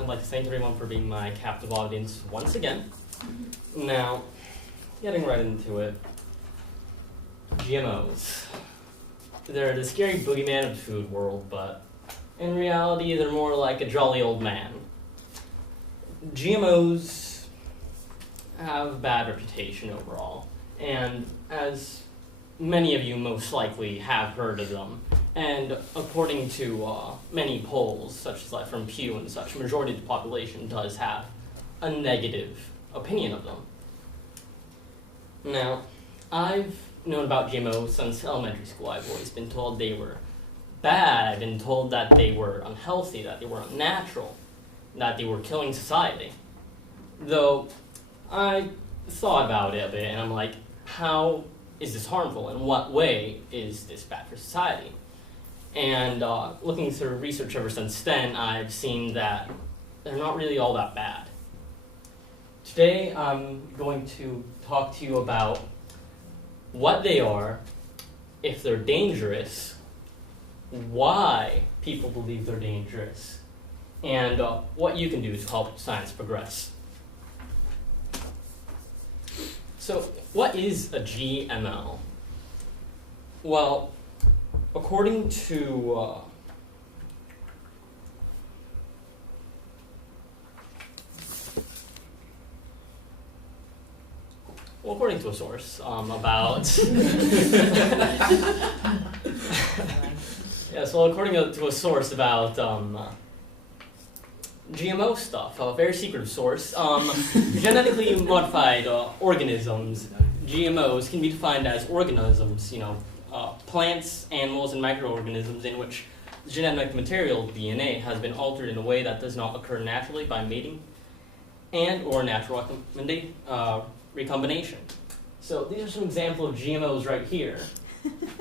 I'd like to thank everyone for being my captive audience once again. Now, getting right into it, GMOs. They're the scary boogeyman of the food world, but in reality, they're more like a jolly old man. GMOs have a bad reputation overall, and as many of you most likely have heard of them, and according to many polls, such as like from Pew and such, majority of the population does have a negative opinion of them. Now, I've known about GMOs since elementary school. I've always been told they were bad. I've been told that they were unhealthy, that they were unnatural, that they were killing society. Though, I thought about it a bit, and I'm like, how is this harmful? In what way is this bad for society? And looking through research ever since then, I've seen that they're not really all that bad. Today, I'm going to talk to you about what they are, if they're dangerous, why people believe they're dangerous, and what you can do to help science progress. So, what is a GMO? Well, according to a source about according to a source about GMO stuff, a very secretive source, genetically modified organisms, GMOs, can be defined as organisms, plants, animals, and microorganisms in which the genetic material, DNA, has been altered in a way that does not occur naturally by mating and or natural recombination. So these are some examples of GMOs right here,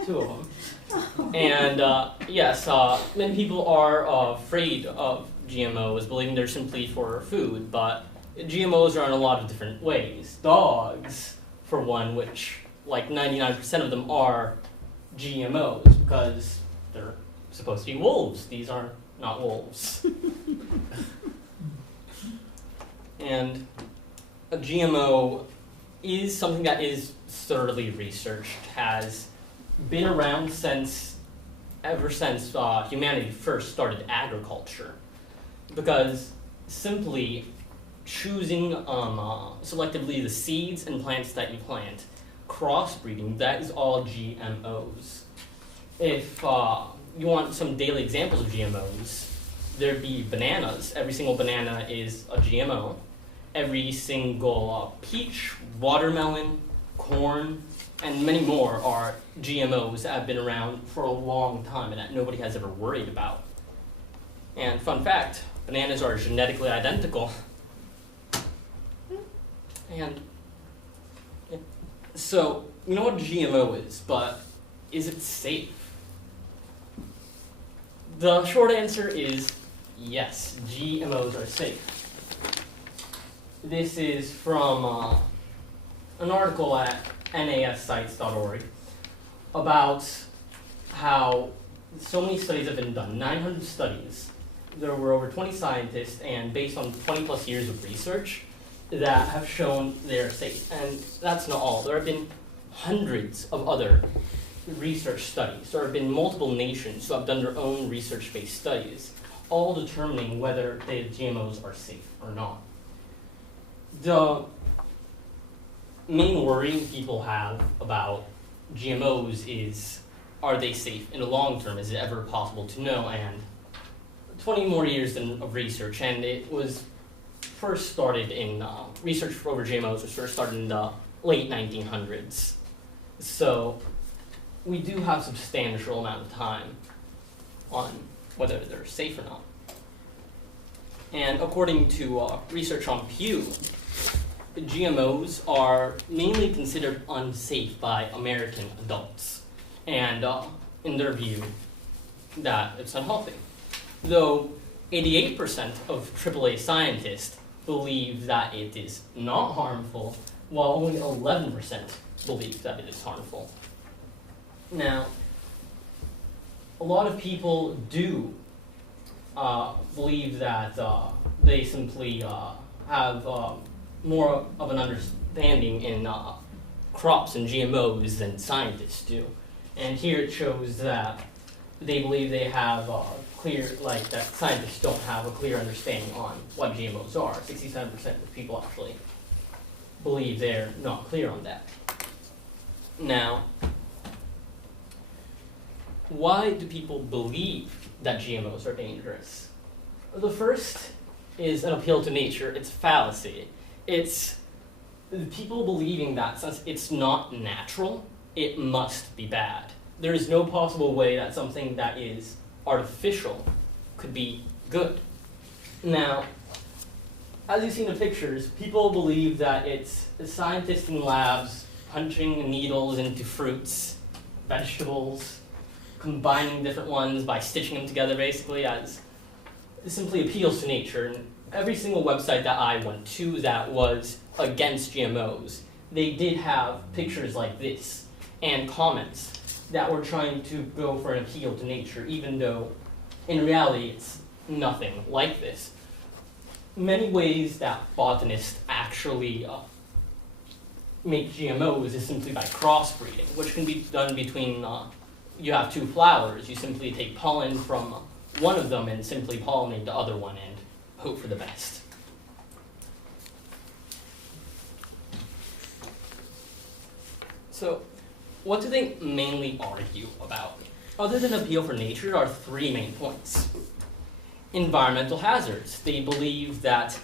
2 of them. And yes, many people are afraid of GMOs, believing they're simply for food, but GMOs are in a lot of different ways. Dogs, for one, which like 99% of them are GMOs because they're supposed to be wolves. These are not wolves. And a GMO is something that is thoroughly researched, has been around ever since humanity first started agriculture. Because simply choosing selectively the seeds and plants that you plant, crossbreeding, that is all GMOs. If you want some daily examples of GMOs, there'd be bananas. Every single banana is a GMO. Every single peach, watermelon, corn, and many more are GMOs that have been around for a long time and that nobody has ever worried about. And fun fact, bananas are genetically identical. And so, you know what a GMO is, but is it safe? The short answer is yes, GMOs are safe. This is from an article at nassites.org about how so many studies have been done, 900 studies. There were over 20 scientists, and based on 20 plus years of research, that have shown they're safe. And that's not all. There have been hundreds of other research studies. There have been multiple nations who have done their own research-based studies, all determining whether the GMOs are safe or not. The main worry people have about GMOs is, are they safe in the long term? Is it ever possible to know? And 20 more years of research, and it was first started in research over GMOs was first started in the late 1900s. So we do have substantial amount of time on whether they're safe or not. And according to research on Pew, GMOs are mainly considered unsafe by American adults, and in their view, that it's unhealthy. Though 88% of AAA scientists believe that it is not harmful, while only 11% believe that it is harmful. Now, a lot of people do believe that they simply have more of an understanding in crops and GMOs than scientists do. And here it shows that they believe they have that scientists don't have a clear understanding on what GMOs are. 67% of people actually believe they're not clear on that. Now, why do people believe that GMOs are dangerous? The first is an appeal to nature. It's fallacy. It's people believing that since it's not natural, it must be bad. There is no possible way that something that is artificial could be good. Now, as you see in the pictures, people believe that it's scientists in labs punching needles into fruits, vegetables, combining different ones by stitching them together basically, as it simply appeals to nature. And every single website that I went to that was against GMOs, they did have pictures like this and comments that were trying to go for an appeal to nature, even though in reality it's nothing like this. Many ways that botanists actually make GMOs is simply by crossbreeding, which can be done between, you have two flowers, you simply take pollen from one of them and simply pollinate the other one and hope for the best. So, what do they mainly argue about? Other than appeal for nature are three main points. Environmental hazards. They believe that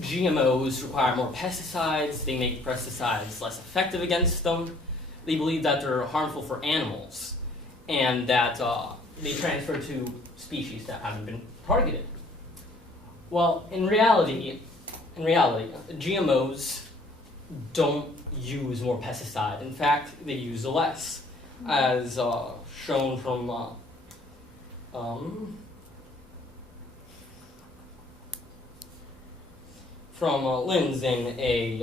GMOs require more pesticides, they make pesticides less effective against them. They believe that they're harmful for animals, and that they transfer to species that haven't been targeted. Well, in reality, GMOs don't use more pesticide. In fact, they use less, as shown from Lynn's in a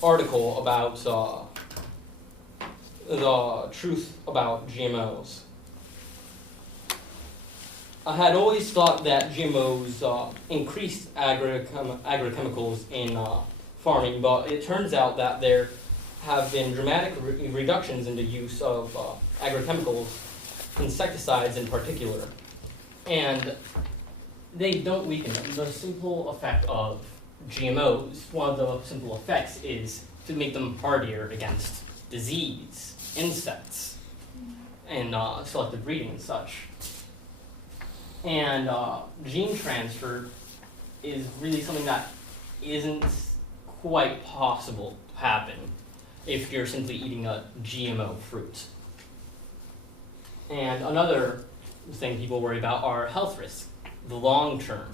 article about the truth about GMOs. I had always thought that GMOs increased agrochemicals in farming, but it turns out that there have been dramatic reductions in the use of agrochemicals, insecticides in particular, and they don't weaken them. The simple effect of GMOs, one of the simple effects is to make them hardier against disease, insects, and selective breeding and such. And gene transfer is really something that isn't quite possible to happen if you're simply eating a GMO fruit. And another thing people worry about are health risks. The long-term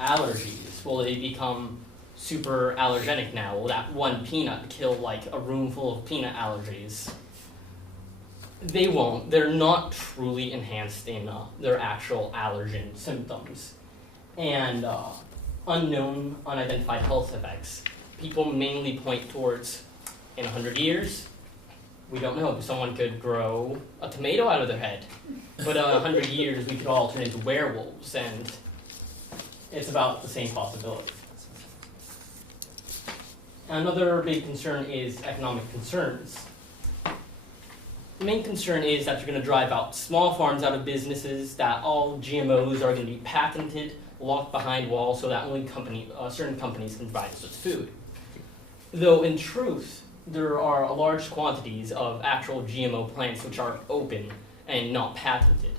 allergies. Will they become super allergenic now? Will that one peanut kill like a room full of peanut allergies? They won't. They're not truly enhanced in their actual allergen symptoms. And unknown, unidentified health effects. People mainly point towards, in 100 years, we don't know. Someone could grow a tomato out of their head. But in 100 years, we could all turn into werewolves, and it's about the same possibility. Another big concern is economic concerns. The main concern is that you're going to drive out small farms out of businesses, that all GMOs are going to be patented, locked behind walls, so that only certain companies can provide us with food. Though in truth, there are large quantities of actual GMO plants which are open and not patented.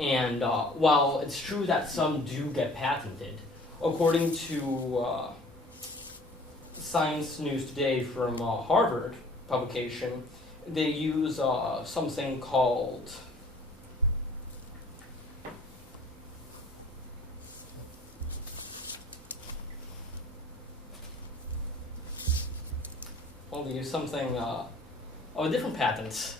And while it's true that some do get patented, according to Science News Today from Harvard publication, they use something called different patents.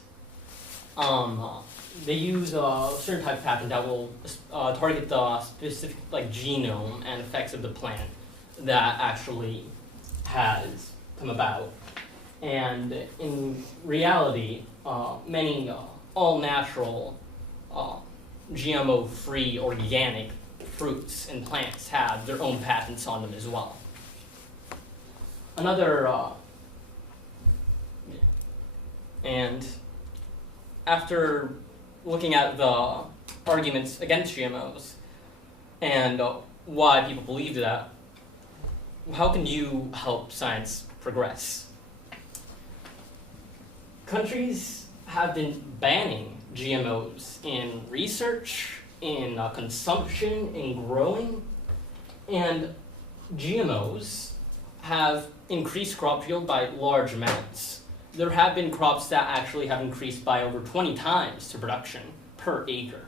They use a certain type of patent that will target the specific genome and effects of the plant that actually has come about. And in reality, many all-natural, GMO-free organic fruits and plants have their own patents on them as well. Another, and after looking at the arguments against GMOs and why people believe that, how can you help science progress? Countries have been banning GMOs in research, in consumption, in growing, and GMOs have increased crop yield by large amounts. There have been crops that actually have increased by over 20 times to production per acre.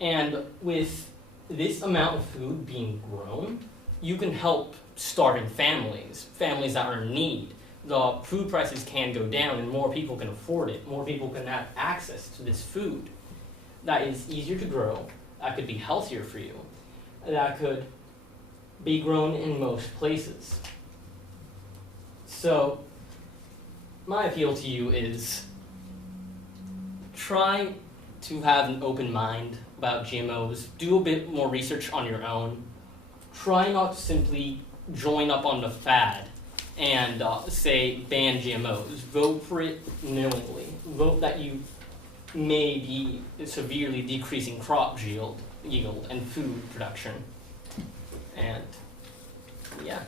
And with this amount of food being grown, you can help starving families, families that are in need. The food prices can go down and more people can afford it. More people can have access to this food that is easier to grow, that could be healthier for you, that could be grown in most places. So, my appeal to you is try to have an open mind about GMOs. Do a bit more research on your own. Try not to simply join up on the fad and say ban GMOs. Vote for it knowingly. Vote that you may be severely decreasing crop yield and food production. And yeah.